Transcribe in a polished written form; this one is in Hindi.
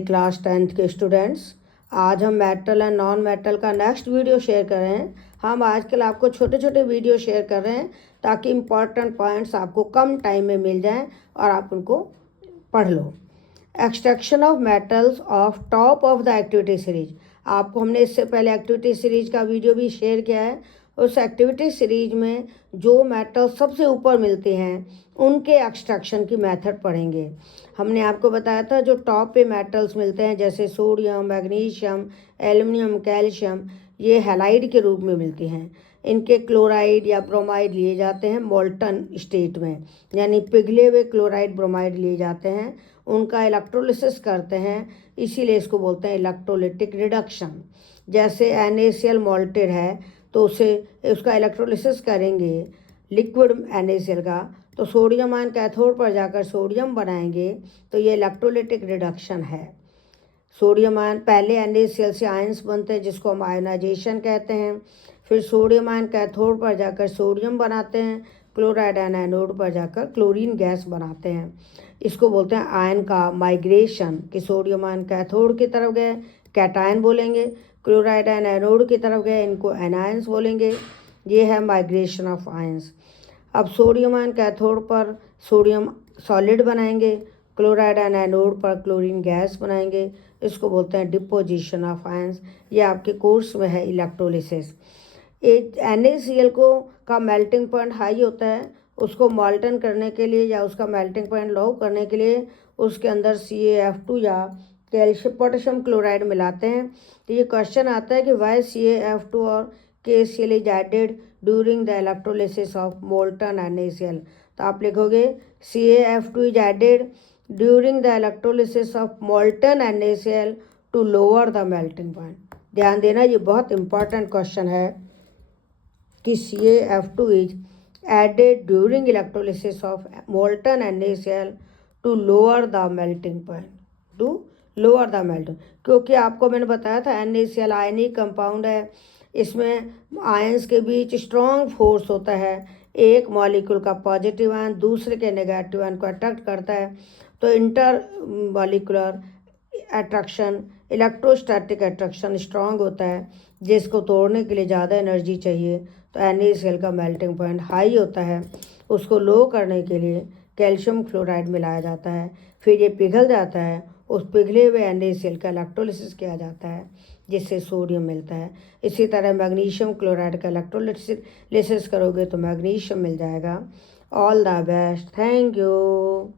क्लास 10th के स्टूडेंट्स, आज हम मेटल एंड नॉन मेटल का नेक्स्ट वीडियो शेयर कर रहे हैं। हम आजकल आपको छोटे छोटे वीडियो शेयर कर रहे हैं ताकि इम्पॉर्टेंट पॉइंट्स आपको कम टाइम में मिल जाएं और आप उनको पढ़ लो। Extraction of metals of top of the activity series, आपको हमने इससे पहले एक्टिविटी सीरीज का वीडियो भी शेयर किया है। उस एक्टिविटी सीरीज में जो मेटल सबसे ऊपर मिलते हैं उनके एक्सट्रैक्शन की मेथड पढ़ेंगे। हमने आपको बताया था जो टॉप पे मेटल्स मिलते हैं जैसे सोडियम, मैग्नीशियम, एल्युमिनियम, कैल्शियम, ये हैलाइड के रूप में मिलते हैं। इनके क्लोराइड या ब्रोमाइड लिए जाते हैं मोल्टन स्टेट में, यानी पिघले हुए क्लोराइड ब्रोमाइड लिए जाते हैं, उनका इलेक्ट्रोलिसिस करते हैं, इसीलिए इसको बोलते हैं इलेक्ट्रोलिटिक रिडक्शन। जैसे NaCl मोल्टेड है तो उसे उसका इलेक्ट्रोलिसिस करेंगे लिक्विड NaCl का, तो सोडियम आयन कैथोड पर जाकर सोडियम बनाएंगे, तो ये इलेक्ट्रोलिटिक रिडक्शन है। सोडियम आयन पहले NaCl से आयंस बनते हैं जिसको हम आयनाइजेशन कहते हैं, फिर सोडियम आयन कैथोड पर जाकर सोडियम बनाते हैं, क्लोराइड आयन एनोड पर जाकर क्लोरीन गैस बनाते हैं। इसको बोलते हैं आयन का माइग्रेशन, कि सोडियम आयन कैथोड की तरफ गए कैटायन बोलेंगे, क्लोराइड आयन एनोड की तरफ गए इनको एनायंस बोलेंगे। ये है माइग्रेशन ऑफ आयंस। अब सोडियम आयन कैथोड पर सोडियम सॉलिड बनाएंगे, क्लोराइड आयन एनोड पर क्लोरीन गैस बनाएंगे, इसको बोलते हैं डिपोजिशन ऑफ आयंस। ये आपके कोर्स में है इलेक्ट्रोलिसिस। एक NaCl को का मेल्टिंग पॉइंट हाई होता है, उसको मॉल्टन करने के लिए या उसका मेल्टिंग पॉइंट लो करने के लिए उसके अंदर CaF2 या कैल्शियम पोटेशियम क्लोराइड मिलाते हैं। तो ये क्वेश्चन आता है कि वाई CaF2 और KCl is added during the electrolysis of molten NaCl। तो आप लिखोगे CaF2 is added during the electrolysis of molten NaCl to lower the melting point. ध्यान देना, ये बहुत इंपॉर्टेंट क्वेश्चन है कि CaF2 is added during electrolysis of molten NaCl to lower the melting point, to lower the melting. क्योंकि आपको मैंने बताया था NaCl आयनिक कंपाउंड है, इसमें आयंस के बीच स्ट्रॉन्ग फोर्स होता है, एक मॉलिक्यूल का पॉजिटिव आयन दूसरे के नेगेटिव आयन को अट्रैक्ट करता है, तो inter molecular attraction, electrostatic attraction strong होता है, जिसको तोड़ने के लिए ज़्यादा एनर्जी चाहिए। तो NaCl का मेल्टिंग पॉइंट हाई होता है, उसको लो करने के लिए कैल्शियम फ्लोराइड मिलाया जाता है, फिर ये पिघल जाता है, उस पिघले हुए NaCl का इलेक्ट्रोलिसिस किया जाता है जिससे सोडियम मिलता है। इसी तरह मैग्नीशियम क्लोराइड का इलेक्ट्रोलिसिस करोगे तो मैग्नीशियम मिल जाएगा। All the best, thank you.